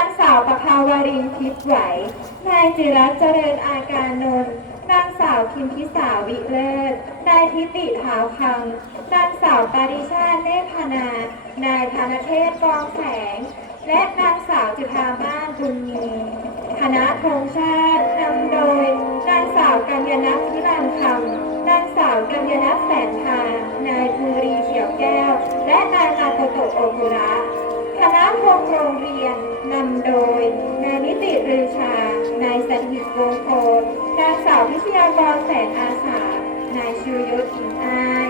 นางสาวประภาวรินทร์ทิพย์ไหว นายจิรัตเจริญอาการนนท์นางสาวพิมพิสาวิเลิศ นายทิติเท้าคำนางสาวปาริชาติเนธนา นายธนเทพกองแสง และนางสาวจุฑามาศบุญมีคณะธงชาตินำโดย นางสาวกัญญนัทวิรานคำ นางสาวกัญญนัทแสนทานายภูรีเขียวแก้ว และนายมาโตโตโอคุระ คณะพงโรงเรียน นำโดย นายนิติรือชา นายสันหิตวงโพนางสาววิทยากรแสนอาสา นายชูยศอินอาย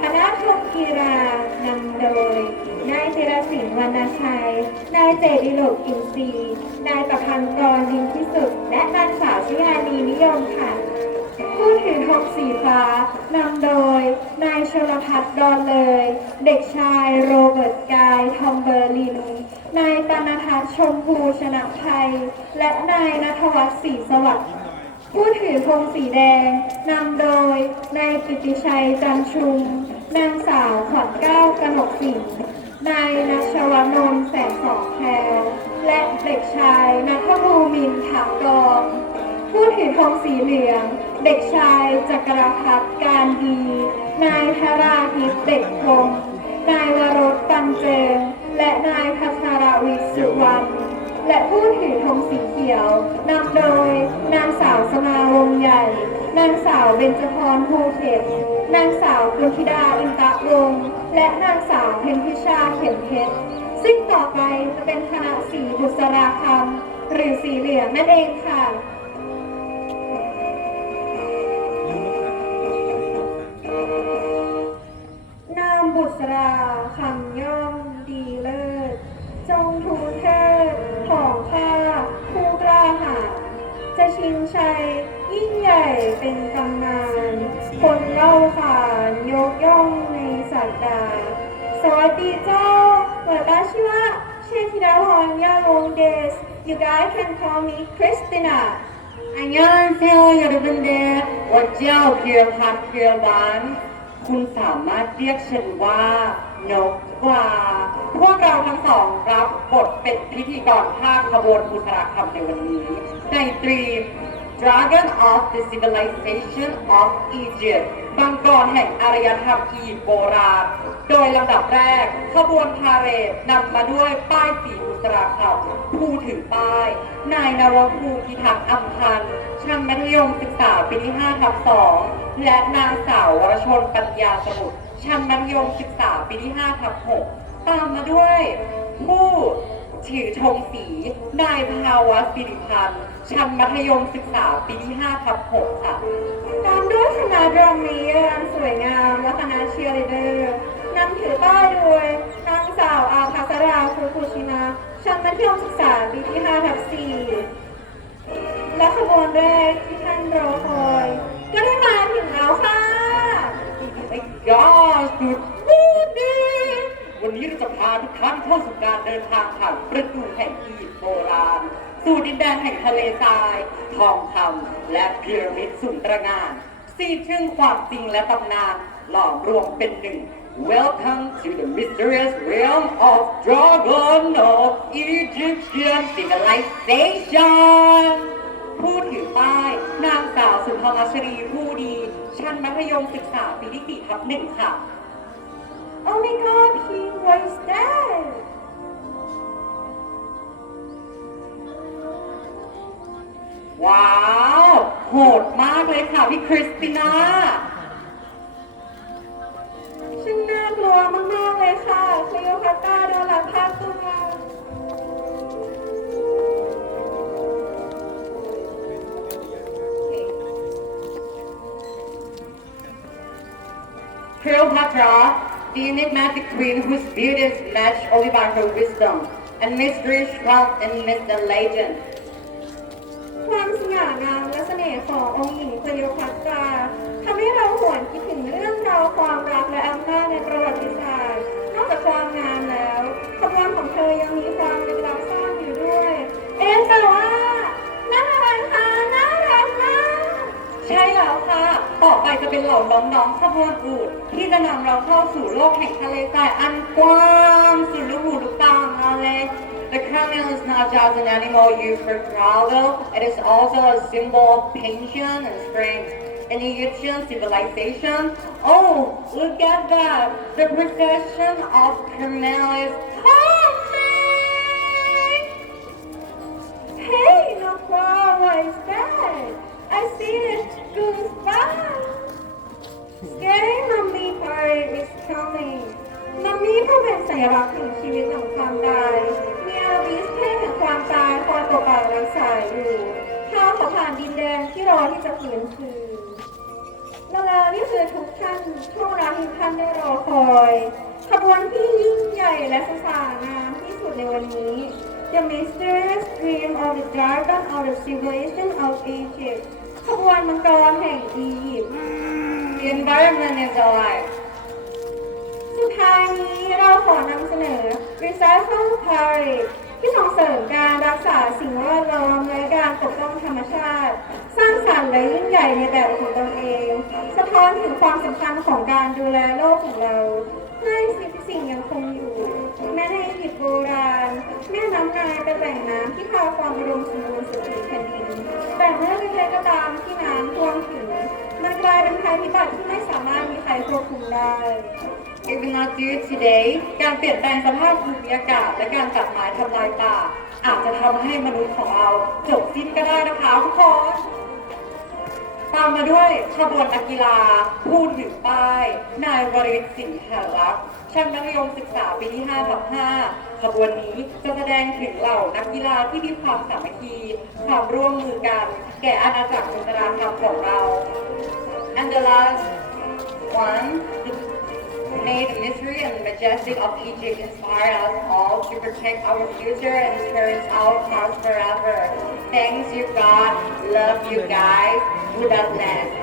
คณะพงกีฬานำโดย นายธีรศิลป์วรรณชัย นายเจดิโลกอินทรีนายประพันธ์กรลินพิสุทธิ์และนางสาวชิยานีนิยมค่ะ ถือธงสีฟ้านำโดย นายชลพัฒน์ดอนเลย เด็กชายโรเบิร์ตกายทอมเบอร์ลิน นายปนทัศชมพูชนะภัย และนายนัทวัฒน์ศรีสวัสดิ์ผู้ถือธงสีแดงนำโดย นายกิติชัยจันชุม นางสาวขวัญเก้ากนกสิงนายนัชวนนท์แสงสองแพรและเด็กชายนัทภูมินถากรผู้ถือธงสีเหลือง เด็กชายจักรพัฒน์การดี นายธราทิพเด็กพรหมนายวรสปันเจิงและนายพัชราวิสุวรรณและผู้ถือธงสีเขียวนำโดยนางสาวสมาวงใหญ่ นางสาวเบญจพรภูเข็มนางสาวกุลธิดาอินตะวงและนางสาวเพ็ญพิชาเข็มเพชรซึ่งต่อไปจะเป็นคณะสีบุษราคำหรือสีเหลืองนั่นเองค่ะ บุษราคำย่อมดีเลิศ จงทูลเทิดของข้าผู้กล้าหาญจะชิงชัย ยิ่งใหญ่เป็นตำนาน คนเล่าขานยกย่องในสัตดา สวัสดีเจ้าเปิดบาชิวะเชนธิดาพรยาลงเดส You guys can call me Christina 안녕하세요 여러분들 어찌어 기억합 기억반 คุณสามารถเรียกฉันว่านกกวาพวกเราทั้งสองรับบทเป็นพิธีกรภาคขบวนบุษราคำในวันนี้ ในตรีม Dragon of the Civilization of Egypt บังกรแห่งอารยธรรมอียิปต์โบราณ โดยลำดับแรก ขบวนพาเหรดนำมาด้วยป้ายสีบุษราคำผู้ถือป้าย นายนวภูพิทักษ์อัมพันธ์ชั้นมัธยมศึกษาปีที่5ทับ2 และนางสาววรชนปัญญาสมุทรชั้นมัธยมศึกษาปีที่5ทับ6ตามมาด้วย ผู้ถือธงสี นายภาวะสิริพันธ์ชั้นมัธยมศึกษาปีที่5ทับ6ค่ะ ตามด้วยคณะดรัมมีอันสวยงามและคณะเชียร์ลีเดอร์นำถือป้ายโดยนางสาวอาภาสราฟูคุชิมะชั้นมัธยมศึกษาปีที่5ทับ4และขบวนแรกที่ท่านรอคอย ก็ได้มาถึงแล้วค่ะไอ้ยอดสุดวูดดีวันนี้เราจะพาทุกท่านเข้าสู่การเดินทางผ่านประตูแห่งอียิปต์โบราณ สู่ดินแดนแห่งทะเลทราย ทองคำและพีระมิดสุนทรงานซีทึ่งความจริงและตำนานหลอมรวมเป็นหนึ่ง Welcome to the mysterious realm of Dragon of Egyptian Civilization ผู้ถือป้าย นางสาวสุภาชรีผู้ดี ชั้นมัธยมศึกษาปีที่4ทับหนึ่งค่ะ Oh my god he was dead ว้าว โหดมากเลยค่ะพี่คริสติน่า Cleopatra, the enigmatic queen whose beauty is matched only by her wisdom, and mystery shrouded in myth and legend. ความสง่างามและเสน่ห์ขององค์หญิงคลีโอพัตราทำให้เราหวนคิดถึงเรื่องราวความรักและอำนาจในประวัติศาสตร์นอกจากความงามแล้วขบวนของเธอยังมีความ ใช่แล้วค่ะ ต่อไปจะเป็นเหล่าน้องๆขบวนอูดที่จะนำเราเข้าสู่โลกแห่งทะเลทรายอันกว้างสุดลูกหูลูกตามาเลย The camel is not just an animal used for travel, it is also a symbol of patience and strength. In Egyptian civilization, oh, look at that! The procession of camel Party is coming. มัมมี่ผู้เป็นสัญลักษณ์แห่งชีวิตของความตายมีอาวิสเทพแห่งความตายคอยปกปักรักษาอยู่ข้าวขอผ่านดินแดนที่รอที่จะฟื้นคืนแล้วล้วนี่คือทุกท่านช่วงเวลาที่ท่านได้รอคอยขบวนที่ยิ่งใหญ่และสง่างามที่สุดในวันนี้ The mysterious dream of the dragon of the civilization of Egypt ขบวนมังกรแห่งอียิปต์ The environment is alive. สุดท้ายนี้เราขอนำเสนอ Recycle Parade ที่ส่งเสริมการรักษาสิ่งแวดล้อมและการปกป้องธรรมชาติ สร้างสรรค์และยิ่งใหญ่ในแบบของตนเอง สะท้อนถึงความสำคัญของการดูแลโลกของเราให้สิ่งยังคงอยู่ แม้ในอดีตโบราณ แม่น้ำนายเป็นแหล่งน้ำที่พาความอุดมสมบูรณ์สู่แผ่นดินแต่เมื่อเป็นใดก็ตามที่น้ำท่วมถึงมันกลายเป็นภัยพิบัติที่ไม่สามารถมีใครควบคุมได้ If not due today การเปลี่ยนแปลงสภาพภูมิอากาศ และการตัดไม้ทำลายป่า อาจจะทำให้มนุษย์ของเราจบสิ้นก็ได้นะคะทุกคนตามมาด้วยขบวนนักกีฬาผู้ถือป้าย นายวริศสิงหารักษ์ช่างมัธยมศึกษาปีที่5ทับ5ขบวนนี้จะแสดงถึงเหล่านักกีฬาที่มีความสามัคคี ความร่วมมือกัน แก่อาณาจักรจินตนาธรรมของเรา and the last one May the mystery and the majestic of Egypt inspire us all to protect our future and cherish our past forever. Thanks you God, love you guys, Buddha.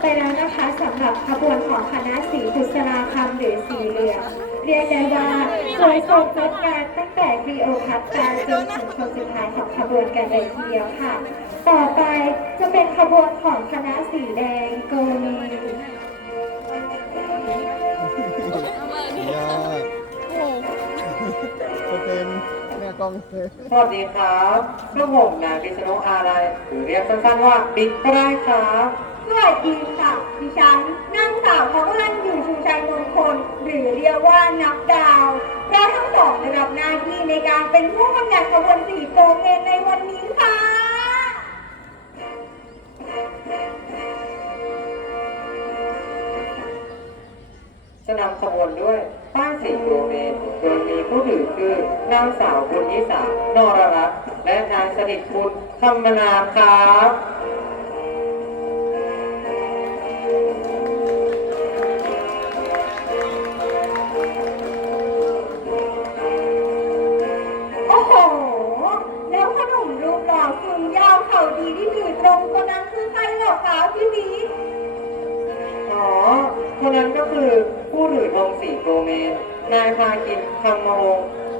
ไปแล้วนะคะสำหรับขบวนของคณะสีพุทธราคำหรือสีเหลืองเรียกได้ว่าสวยสดงดงามตั้งแต่คลีโอพัตตราจนถึงคนสุดท้ายของขบวนกันเลยทีเดียวค่ะ ต่อไปจะเป็นขบวนของคณะสีแดงโกเมยากจะเป็นแม่กล้องสวัสดีครับชื่อผมนายพิษณุอาลัยหรือเรียกสั้นๆว่าบิ๊กก็ได้ครับ สวัสดีค่ะ ดิฉันนางสาวพาวรันอยู่ชูชัยมงคล หรือเรียกว่านับดาวเราทั้งสองได้รับหน้าที่ในการเป็นผู้กำกับขบวนสีโกเมนในวันนี้ค่ะจะนำขบวนด้วยป้ายสีโกเมนโดยมีผู้ถือคือนางสาวบุญยิสานรรัตน์และนายสนิทคุณธรรมนาครับ คือใครเหรอคะพี่บีอ๋อคนนั้นก็คือผู้ถือธงสีโกเมน นายพากินคำโมง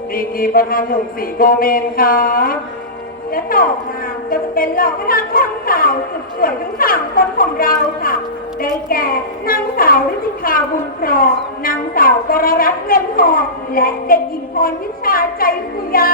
ดีกีประธานหนุ่มสีโกเมนครับและต่อมาก็จะเป็นเหล่าคณะช่างสาวสุดสวยทั้งสามคนของเราค่ะ ได้แก่นางสาวฤติภาบุญครองนางสาวกรรัตน์เงินทองและเด็กหญิงพรวิชาใจคุยา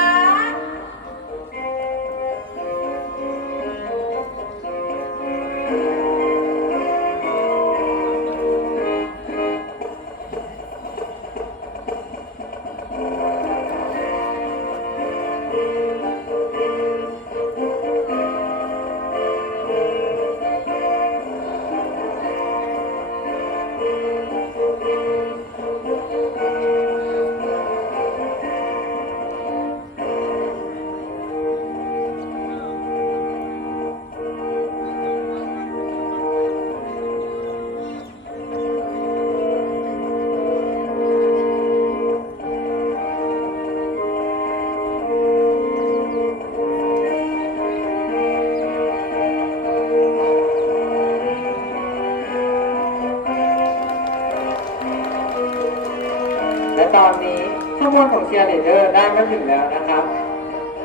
ตอนนี้ขบวนของเชียร์ลีดเดอร์ได้มาถึงแล้วนะครับ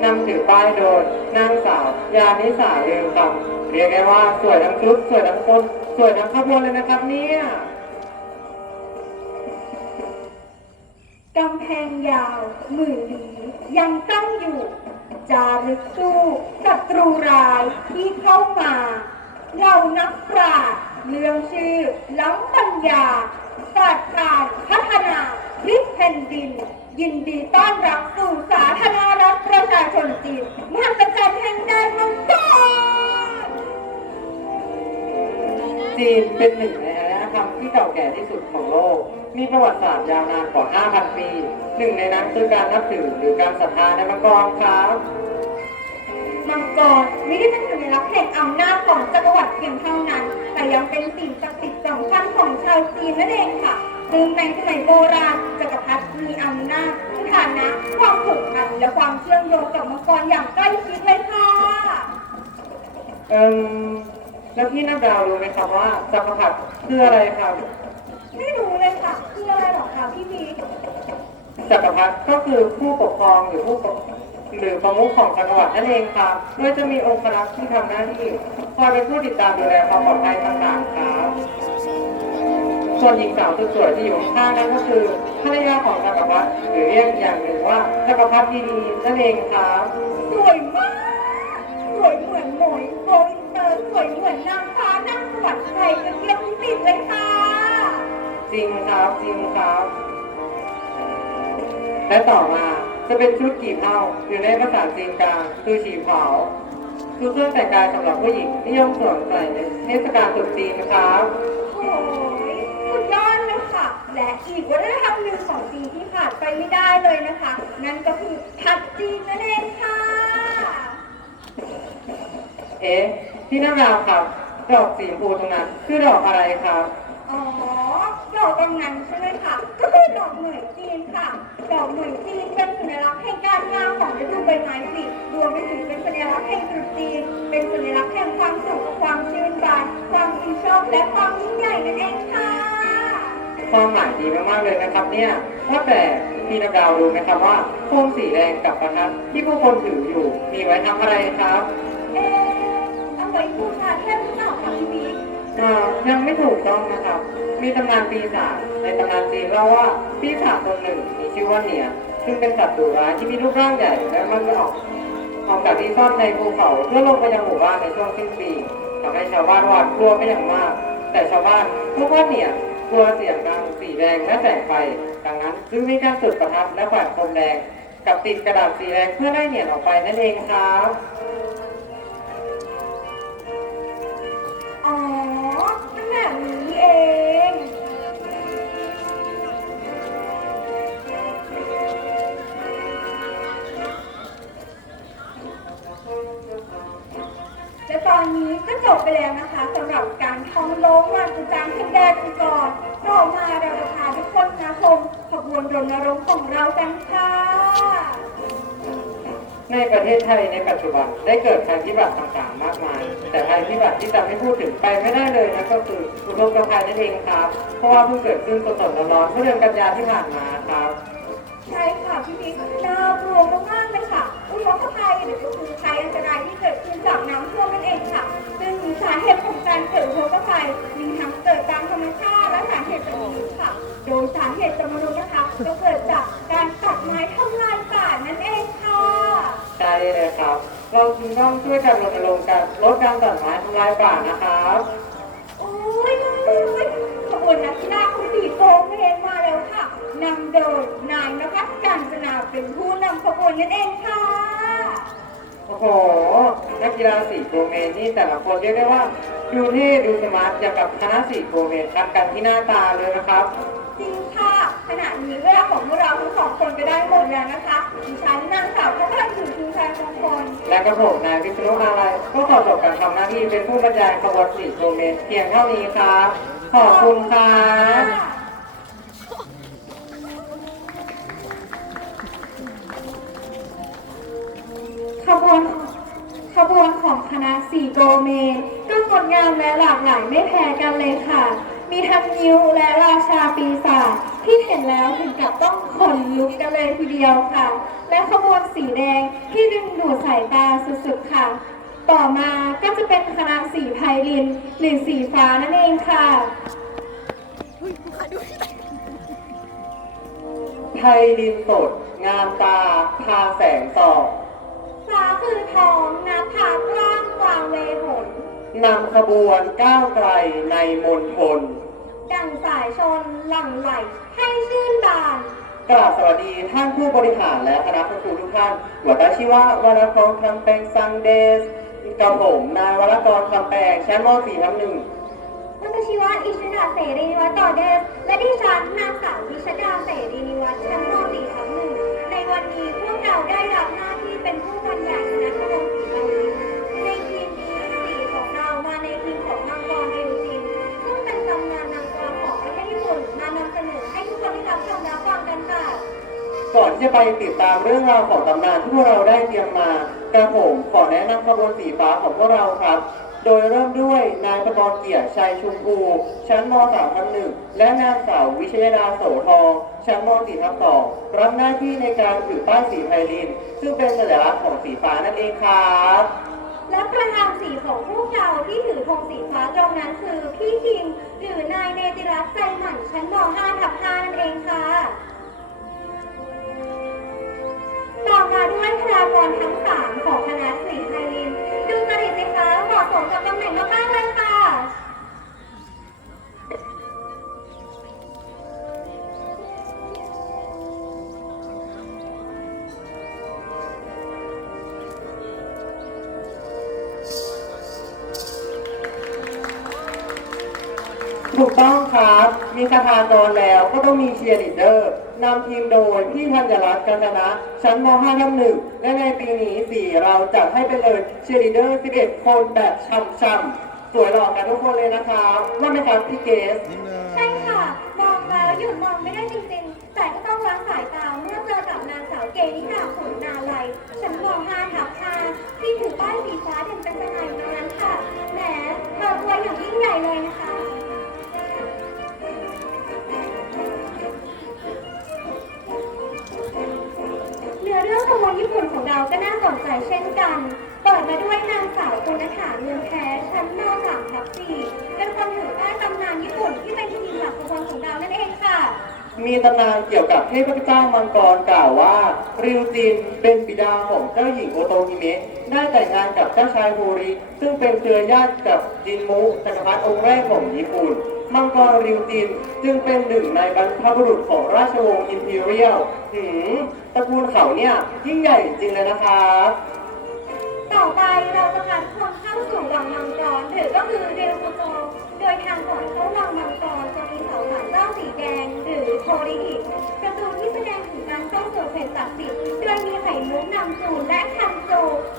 นำถือป้ายโดยนางสาวยานิสาลืมคำเรียกได้ว่าสวยทั้งชุดสวยทั้งคนสวยทั้งขบวนเลยนะครับเนี่ยกำแพงยาวหมื่นลี้ยังตั้งอยู่จารึกสู้ศัตรูร้ายที่เข้ามา เรานักปราชญ์เรื่องชื่อล้ำปัญญาศาสตร์การพัฒนา แผ่นดิน ยินดีต้อนรับสู่สาธารณรัฐประชาชนจีนมหัศจรรย์แห่งแดนมังกรจีนเป็นหนึ่งในอารยธรรมที่เก่าแก่ที่สุดของโลก มีประวัติศาสตร์ยาวนานกว่า 5,000 ปี หนึ่งในนั้นคือการนับถือหรือการศรัทธาในมังกรครับมังกรไม่ได้เป็นสัญลักษณ์แห่งอำนาจของจักรวรรดิเพียงเท่านั้น แต่ยังเป็นสิ่งศักดิ์สิทธิ์สำคัญของชาวจีนนั่นเองค่ะ ซึ่งในสมัยโบราณจักรพรรดิมีอำนาจสถานะความผูกพันและความเชื่อมโยงกับมังกรอย่างใกล้ชิดเลยค่ะเอิ่มแล้วพี่นับดาวรู้ไหมครับว่าจักรพรรดิคืออะไรครับไม่รู้เลยค่ะคืออะไรหรอคะพี่พีชจักรพรรดิก็คือผู้ปกครองหรือผู้ปกหรือประมุขของจักรวรรดินั่นเองครับโดยจะมีองค์รักษ์ที่ทำหน้าที่คอยเป็นผู้ติดตามดูแลความปลอดภัยต่างๆครับ ส่วนหญิงสาวสวยที่อยู่ข้างนั่นก็คือภรรยาของจักรพรรดิหรือเรียกอีกอย่างหนึ่งว่าจักรพรรดิดีนั่นเองครับสวยมากสวยเหมือนหมวยโกอินเตอร์สวยเหมือนนางฟ้านั่งสวรรค์ไทยกันเทียบพิสิทธิ์เลยค่ะจริงครับจริงครับ และต่อมาจะเป็นชุดกี่เผาหรือในภาษาจีนกลางคือฉีเผาคือเครื่องแต่งกายสำหรับผู้หญิงที่ย่อมสวมใส่ในเทศกาลตรุษจีนนะครับ และอีกวัฒนธรรมหนึ่งของจีนที่ขาดไปไม่ได้เลยนะคะ นั่นก็คือผัดจีนนั่นเองค่ะ เอ๊ะพี่น้ำราวครับ ดอกสีชมพูตรงนั้นคือดอกอะไรครับ อ๋อ ดอกตรงนั้นใช่ไหมคะก็คือดอกเหมยจีนค่ะ ดอกเหมยจีนเป็นสัญลักษณ์แห่งการงามของฤดูใบไม้ผลิรวมไปถึงเป็นสัญลักษณ์แห่งตรุษจีน เป็นสัญลักษณ์แห่งความสุขความชื่นบานความอินชอบและความยิ่งใหญ่นั่นเองค่ะ ความหมายดีมากๆเลยนะครับ เนี่ยว่าแต่พี่น้ำดาวรู้ไหมครับว่าโคมสีแดงกับประทัดที่ผู้คนถืออยู่ มีไว้ทำอะไรครับเอ๊ะเอาไว้บูชาเทพหรือเปล่าคะพี่บิ๊กอ่ายังไม่ถูกต้องนะครับ มีตำนานปีศาจในตำนานจีนเล่าว่าปีศาจตนหนึ่งมีชื่อว่าเหนียซึ่งเป็นสัตว์ดุร้ายที่มีรูปร่างใหญ่และมันจะออกออกจากที่ซ่อนในภูเขาเพื่อลงไปยังหมู่บ้านในช่วงสิ้นปีทำให้ชาวบ้านหวาดกลัวเป็นอย่างมาก แต่ชาวบ้านพวกว่าเหนีย กลัวเสียงดังสีแดงและแสงไฟ ดังนั้นจึงมีการจุดประทัดและแขวนโคมแดง กับติดกระดาษสีแดงเพื่อไล่เหนียนออกไปนั่นเองครับ ทยในปัจจุบันได้เกิดภัยพิบัติต่างๆมากมาย แต่ภัยพิบัติที่จะไม่พูดถึงไปไม่ได้เลยนั่นก็คืออุทกภัยนั่นเองครับ เพราะว่าเพิ่งเกิดขึ้นสดๆร้อนๆเมื่อเดือนกันยาที่ผ่านมาครับ ใช่ค่ะพี่พีน่ากลัวมากๆเลยค่ะ อุทกภัยหรือก็คือภัยอันตรายที่เกิดขึ้นจากน้ำท่วมนั่นเองค่ะ ซึ่งสาเหตุของการเกิดอุทกภัยมี เราจึงต้องช่วยกันรณรงค์การลดการตัดไม้ทำลายป่านะครับโอ้ยโอ้ยขบวนนักกีฬาคุณสีโกงเพลงมาแล้วค่ะนำโดยนายนภัสการจนาเป็นผู้นำขบวนนั่นเองค่ะ โอ้โห นักกีฬาสี่โกเมนนี่แต่ละคนเรียกได้ว่าดูเท่ดูสมาร์ทอย่างกับคณะสี่โกเมนคัดกันที่หน้าตาเลยนะครับจริงค่ะ ขณะนี้เวลาของพวกเราทั้งสองคนก็ได้หมดแล้วนะคะดิฉันนางสาวพระพันธ์ถึงชูชัยมงคล และกระผมนายวิศนุอาลัยก็ขอจบการทำหน้าที่เป็นผู้บรรยายขบวนสี่โกเมนเพียงเท่านี้ครับ ขอบคุณครับขบวนขบวนของคณะสี่โกเมนก็งดงามและหลากหลายไม่แพ้กันเลยค่ะ มีทั้งนิ้วและราชาปีศาจ ที่เห็นแล้วถึงกับต้องขนลุกกันเลยทีเดียวค่ะ และขบวนสีแดงที่ดึงดูดสายตาสุดๆค่ะ ต่อมาก็จะเป็นคณะสีไพลินหรือสีฟ้านั่นเองค่ะพไทยดินสด งามตา พาแสงส่องฟ้าคือทองนับผากว้างกวางเวหนนำขบวนก้าวไกลในมณฑล ดังสายชนหลั่งไหลให้ชื่นบาน กราบสวัสดีท่านผู้บริหารและคณะครูทุกท่านวัตชิวะวรกรคำแปงซังเดสกับผมนายวรกรคำแปงชั้นม .4 ทับหนึ่งวัตชิวะอิชดาเสรีนิวัฒน์ต่อเดชและดิฉันนางสาววิชดาเสรีนิวัฒน์ชั้นม .4 ทับหนึ่งในวันนี้พวกเราได้รับหน้าที่เป็นผู้บรรยาย ก่อนที่จะไปติดตามเรื่องราวของตำนานที่พวกเราได้เตรียมมากระผมขอแนะนำขบวนสีฟ้าของพวกเราครับ โดยเริ่มด้วยนายประกรณ์เกียรติชัยชุมพูชั้นม .3 ทับหนึ่งและนางสาววิชยดาโสทองชั้นม .4 ทับสองรับหน้าที่ในการถือป้ายสีไพลิน ซึ่งเป็นสัญลักษณ์ของสีฟ้านั่นเองครับและประธานสีของพวกเราที่ถือธงสีฟ้าตรงนั้นคือพี่คิงหรือนายเนติรัตน์ใจหมั่นชั้นม .5 ทับ5นั่นเองค่ะ ต่อมาด้วยคณากรทั้งสามของคณะสีไทยลิน ดูจริตสิคะเหมาะสมกับตำแหน่งมากๆเลยค่ะ ถูกต้องครับ มีคาถากรแล้วก็ต้องมีเชียร์ลีดเดอร์ นำทีมโดยพี่ธัญรัตน์กันชนะ ชั้นม .5 ทับหนึ่งและในปีนี้สี่เราจัดให้ไปเลยเชียร์ลีดเดอร์ 11 คนแบบช่ำๆสวยหล่อกันทุกคนเลยนะครับว่าไหมครับพี่เกสใช่ค่ะ มองแล้วหยุดมองไม่ได้จริงๆ แต่ก็ต้องล้างสายตาเมื่อเจอกับนางสาวเกนิกาขุนนาลัยชั้นม .5 ทับ5ที่ถือป้ายสีฟ้าเด่นเป็นสง่าอยู่ตรงนั้นค่ะ แหมเธอรวยอย่างยิ่งใหญ่เลยนะคะ ข้อเรื่องขบวนญี่ปุ่นของเราก็น่าสนใจเช่นกัน เปิดมาด้วยนางสาวปุณฐาเมืองแท้ชั้นม .3 ทับ4เป็นคนถือป้ายตำนานญี่ปุ่นที่เป็นทีมหลักขบวนของเรานั่นเองค่ะ มีตำนานเกี่ยวกับเทพเจ้ามังกรกล่าวว่า ริวจินเป็นบิดาของเจ้าหญิงโอโตฮิเมะได้แต่งงานกับเจ้าชายโฮริ ซึ่งเป็นเครือญาติกับจินมุจักรพรรดิองค์แรกของญี่ปุ่น มังกรริวจินจึงเป็นหนึ่งในบรรพบุรุษของราชวงศ์อิมพีเรียลหืมตระกูลเขาเนี่ยยิ่งใหญ่จริงเลยนะครับ ต่อไปเราจะพาทุกคนเข้าสู่วังมังกรหรือก็คือเรียวกุโกโดยทางก่อนเข้าวังมังกรจะมีเสาหลักเจ้าสีแดงหรือโทริหิประตูที่แสดงถึงการเข้าสู่เขตศักดิ์สิทธิ์โดยมีไข่มุกนำจูนและคันโจ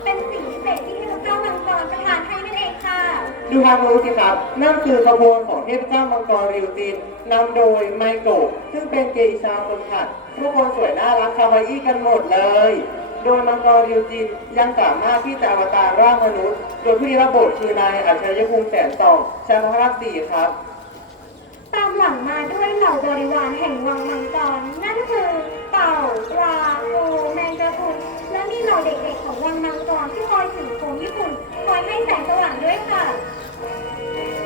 เป็นสิ่งพิเศษที่เทพเจ้ามังกรประทานให้นั่นเอง ดูทางรู้สิครับ นั่นคือขบวนของเทพเจ้ามังกรริวจินนำโดยไมโกะซึ่งเป็นเกอิชาคนขัดทุกคนสวยน่ารักคาวาอี้กันหมดเลย โดยมังกรริวจินยังสามารถที่จะอวตารร่างมนุษย์ โดยผู้ที่รับบทคือนายอัจฉริยภูมิแสนสองชั้นพระสี่ครับ ตามหลังมาด้วยเหล่าบริวารแห่งวังมังกรนั่น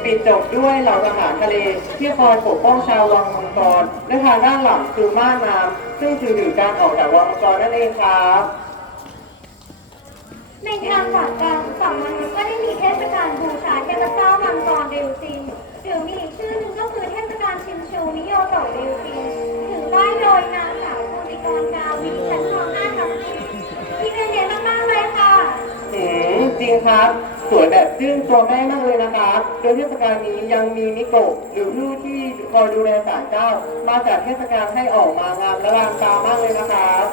ปิดจบด้วยเหล่าทหารทะเลที่คอยปกป้องชาววังมังกรและทางด้านหลังคือม่านน้ำซึ่งถือถึงการออกจากวังมังกรนั่นเองครับในทางกลับกันฝั่งมนุษย์ก็ได้มีเทศกาลบูชาเทพเจ้ามังกรเดวจินหรือมีอีกชื่อหนึงก็คือเทศกาลชินชูนิโยโตะเดวจินถือป้ายโดยนางสาวภูติกรดาวิชั้นม .5 ทับ4ที่เรียนมากๆเลยค่ะหืมจริงครับ สวยแบบจึ้งตัวแม่มากเลยนะครับโดยเทศกาลนี้ยังมีมิโกะหรือผู้ที่คอยดูแลศาลเจ้า มาจากเทศกาลให้ออกมางามและรางตามากเลยนะครับ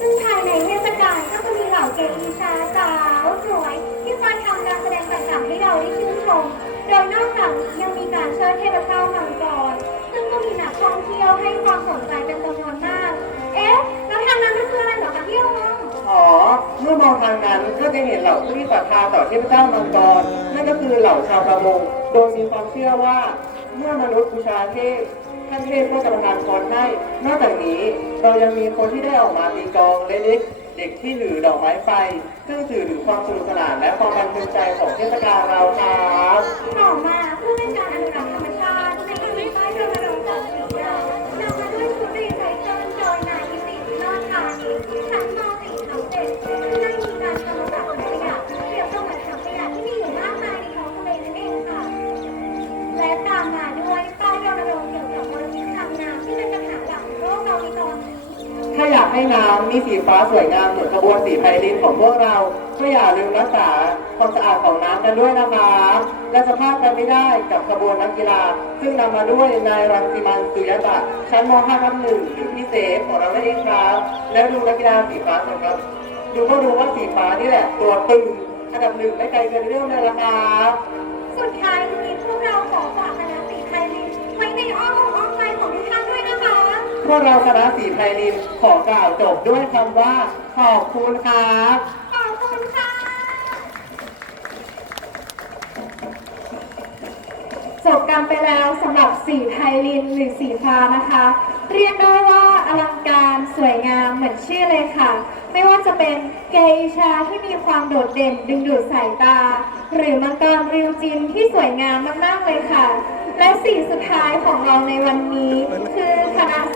ซึ่งภายในเทศกาลก็จะมีเหล่าเกอิชาสาวสวยที่คอยทำการแสดงต่างๆให้เราได้ชื่นชม โดยนอกจากนี้ยังมีการเชิดเทพเจ้ามังกรซึ่งก็มีนักท่องเที่ยวให้ความสนใจเป็นจำนวนมาก เอ๊ะ แล้วทางนั้น เมื่อมองทางนั้นก็จะเห็นเหล่าผู้ที่ศรัทธาต่อเทพเจ้ามังกรนั่นก็คือเหล่าชาวประมงโดยมีความเชื่อว่าเมื่อมนุษย์บูชาเทพท่านเทพก็จะประทานพรให้นอกจากนี้เรายังมีคนที่ได้ออกมาตีกลองเล็กๆเด็กที่ถือดอกไม้ไฟซึ่งสื่อถึงความสนุกสนานและความบันเทิงใจของเทศกาลเราครับต่อมาเพื่อเป็นการ ให้น้ำมีสีฟ้าสวยงามเหมือนขบวนสีไพลินของพวกเราก็อย่าลืมรักษาความสะอาดของน้ำกันด้วยนะครับและจะพลาดกันไม่ได้กับขบวนนักกีฬา ซึ่งนำมาด้วยนายรังสิมันสุยะตะชั้นม .5 ทับหนึ่งหรือพี่เซฟของเราได้เองครับ แล้วดูนักกีฬาสีฟ้าหนะครับ ดูก็รู้ว่าสีฟ้านี่แหละตัวตึงอันดับหนึ่งไม่ไกลเกินเรื่องเลยละครับ พวกเราคณะสีไพลินขอกล่าวจบด้วยคำว่า ขอบคุณครับขอบคุณค่ะจบกันไปแล้วสำหรับสีไทยลินหรือสีฟ้านะคะ เรียกได้ว่าอลังการสวยงามเหมือนชื่อเลยค่ะ ไม่ว่าจะเป็นเกอิชาที่มีความโดดเด่นดึงดูดสายตา หรือมังกรริวจินที่สวยงามมากๆเลยค่ะ และสีสุดท้ายของเราในวันนี้คือคณะส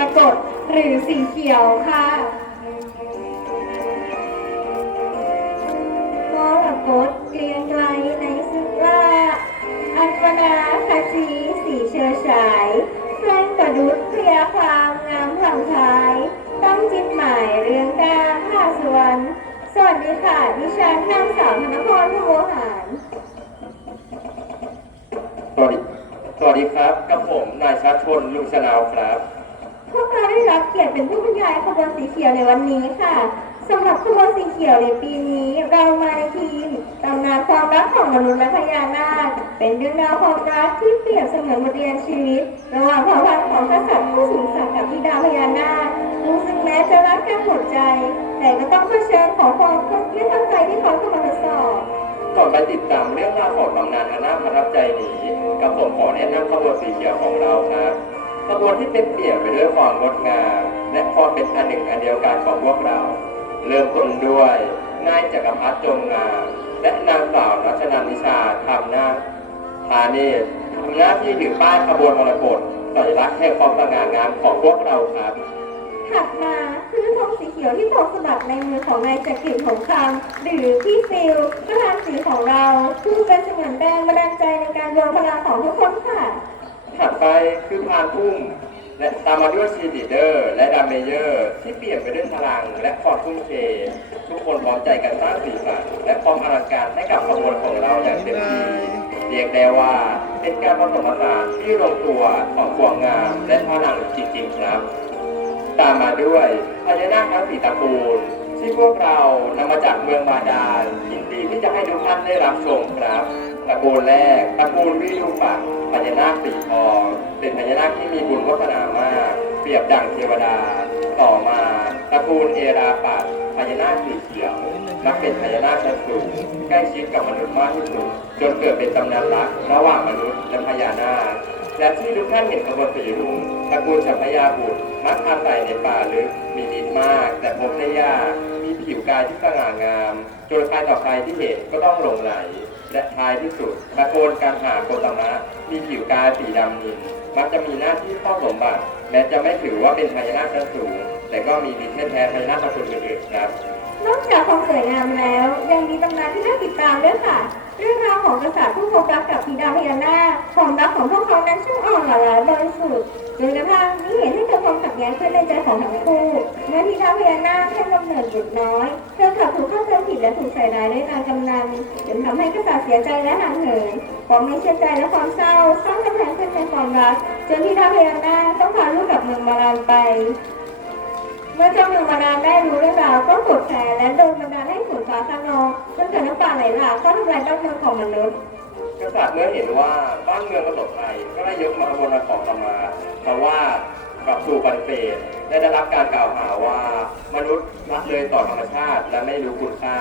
รกตหรือสีเขียวค่ะมรกตเกรียงไกรในสุราอันปนาคาจีสีเชื้อฉายแสงประดุษเพลียความงามพลังชายตั้งจิตหมายเรื่องการท่าสวรรค์สวัสดีค่ะดิฉันนางสาวธนพรผู้โวหารสวัสดีสวัสดีครับกับผมนายชาชนลุงชนาวครับ พวกเราได้รับเกียรติเป็นผู้บรรยายขบวนสีเขียวในวันนี้ค่ะสำหรับขบวนสีเขียวในปีนี้ เรามาในทีมตำนานความรักของมนุษย์และพญานาคเป็นเรื่องราวความรักที่เปรียบเสมือนบทเรียนชีวิต ระหว่างเผ่าพันของกษัตริย์ผู้สูงศักดิ์กับธิดาพญานาครู้สึกแม้จะรักกันหมดใจ แต่ก็ต้องเผชิญของความไม่ตั้งใจที่เขาเข้ามาทดสอบก่อนไปติดตามเรื่องราวของตำนานอันน่าประทับใจนี้กับผมขอแนะนำขบวนสีเขียวของเราครับ ขบวนที่เต็มเปี่ยมไปด้วยความงดงามและความเป็นอันหนึ่งอันเดียวกันของพวกเรา เริ่มต้นด้วยนายจักรพรรดิจงงาม และนางสาวรัชนันนิชาทำหน้าพาเนตรทำหน้าที่ถือป้ายขบวนมรกตสัญลักษณ์แห่งความสง่างามของพวกเราครับถัดมาคือธงสีเขียวที่ตกสะบัดในมือของนายจักริดของคำหรือพี่ฟิลประธานสีของเราผู้เป็นเสมือนแรงบันดาลใจในการรวมพลังของทุกคนค่ะ ถัดไปคือพานพุ่มและตามมาด้วยชีดีเดอร์และดัมเมเยอร์ที่เปลี่ยนไปด้วยพลังและความทุ่มเททุกคนพร้อมใจกันสร้างสีสันและความอลังการให้กับขบวนของเราอย่างเต็มที่เรียกได้ว่าเป็นการผสมผสานที่ลงตัวของความงามและพลังจริงๆครับ ตามมาด้วยพญานาคทั้งสีตระกูลที่พวกเรานำมาจากเมืองบาดาลยินดีที่จะให้ทุกท่านได้รับชมครับ ตระกูลแรกตระกูลวิรูปักพญานาคสีทองเป็นพญานาคที่มีบุญวัฒนามาก เปรียบดั่งเทวดา ต่อมาตระกูลเอราปักพญานาคสีเขียวนับเป็นพญานาคชั้นสูงใกล้ชิดกับมนุษย์มากที่สุดจนเกิดเป็นตำนานรักระหว่างมนุษย์และพญานาคและที่ทุกท่านเห็นขบวนสีรุ้งตระกูลสัพพยาบุตรมักอาศัยในป่าลึกมีดินมาก แต่พบได้ยากมีผิวกายที่สง่างามจนใครต่อใครที่เห็นก็ต้องหลงไหล และท้ายที่สุดตระโกนการหาโกตมะ มีผิวกายสีดำนินมักจะมีหน้าที่ข้อสมบัติ แม้จะไม่ถือว่าเป็นพญานาคสูง แต่ก็มีดินแท้ๆพญานาคตระกูลอื่นๆครับ นอกจากความสวยงามแล้ว ยังมีตำนานที่น่าติดตามด้วยค่ะ เรื่องราวของกษัตริย์ผู้พบรักกับธิดาพญานาคความรักของพวกเขานั้นช่างอ่อนหวานบริสุทธิ์จนกระทั่งมีเหตุให้เกิดความขัดแย้งขึ้นในใจของทั้งคู่เมื่อธิดาพญานาคให้กำเนิดบุตรน้อยเธอกลับถูกเข้าใจผิดและถูกใส่ร้ายด้วยนางกำนันจนทำให้กษัตริย์เสียใจและห่างเหินความไม่เชื่อใจและความเศร้าสร้างกำแพงขึ้นในความรักจนธิดาพญานาคต้องพาลูกกลับเมืองมาลานไป เมื่อเจ้าเมืองมานานได้รู้เรื่องราวก็กรธแค้นและโดนบันดาลให้ฝนฟ้าขนองจนเกิดน้ำป่าไหลหลากเข้าทำลายบ้านเมืองของมนุษย์กษัตริย์เมื่อเห็นว่าบ้านเมืองประสบภัยก็ได้ยกมาบนขอขมาเพราะว่ากลับสู่ปฏิเสธและได้รับการกล่าวหาว่ามนุษย์ละเลยต่อธรรมชาติและไม่รู้คุณค่า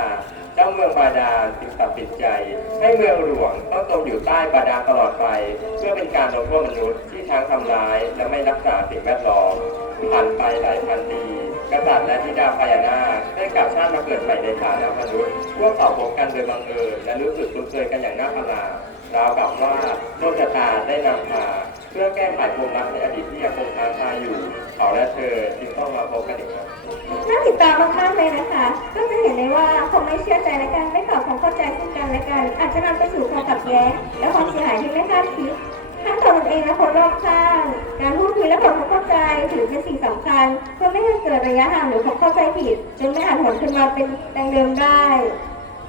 เจ้าเมืองบาดาลจึงตัดสินใจ ให้เมืองหลวงต้องจมอยู่ใต้บาดาลตลอดไป เพื่อเป็นการลงโทษมนุษย์ที่ทั้งทำร้ายและไม่รักษาสิ่งแวดล้อมผ่านไปหลายพันปี กษัตริย์และธิดาพญานาคได้กลับชาติมาเกิดใหม่ในฐานะมนุษย์พวกเขาพบกันโดยบังเอิญและรู้สึกคุ้นเคยกันอย่างน่าประหลาดราวกับว่าโลกชะตาได้นำพาเพื่อแก้ไขปมรักในอดีตที่ยังคงค้างคาอยู่ เขาและเธอจึงต้องมาพบกันอีกครั้งน่าติดตามมากๆเลยนะคะ ก็จะเห็นได้ว่าความไม่เชื่อใจและการไม่ตอบความเข้าใจซึ่งกันและกัน อาจจะนำไปสู่ความขัดแย้งและความเสียหายที่ไม่คาดคิด ทั้งตัวตนเองและคนรอบข้างการพูดคุยและความเข้าใจถือเป็นสิ่งสำคัญ เพื่อไม่ให้เกิดระยะห่างหรือความเข้าใจผิดจนไม่อาจหวนขึ้นมาเป็นดังเดิมได้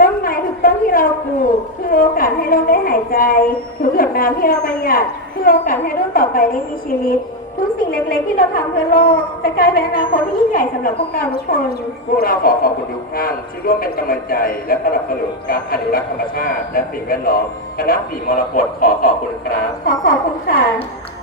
ต้นไม้ทุกต้นที่เราปลูกคือโอกาสให้โลกได้หายใจทุกหยดน้ำที่เราประหยัดคือโอกาสให้รุ่นต่อไปได้มีชีวิต ทุกสิ่งเล็กๆ ที่เราทำเพื่อโลก จะกลายเป็นอนาคตที่ยิ่งใหญ่สำหรับพวกเราทุกคน พวกเราขอขอบคุณทุกท่านที่ร่วมเป็นกำลังใจ และสนับสนุนการอนุรักษ์ธรรมชาติ และสิ่งแวดล้อมคณะสีมรกตขอขอบคุณครับ ขอขอบคุณค่ะ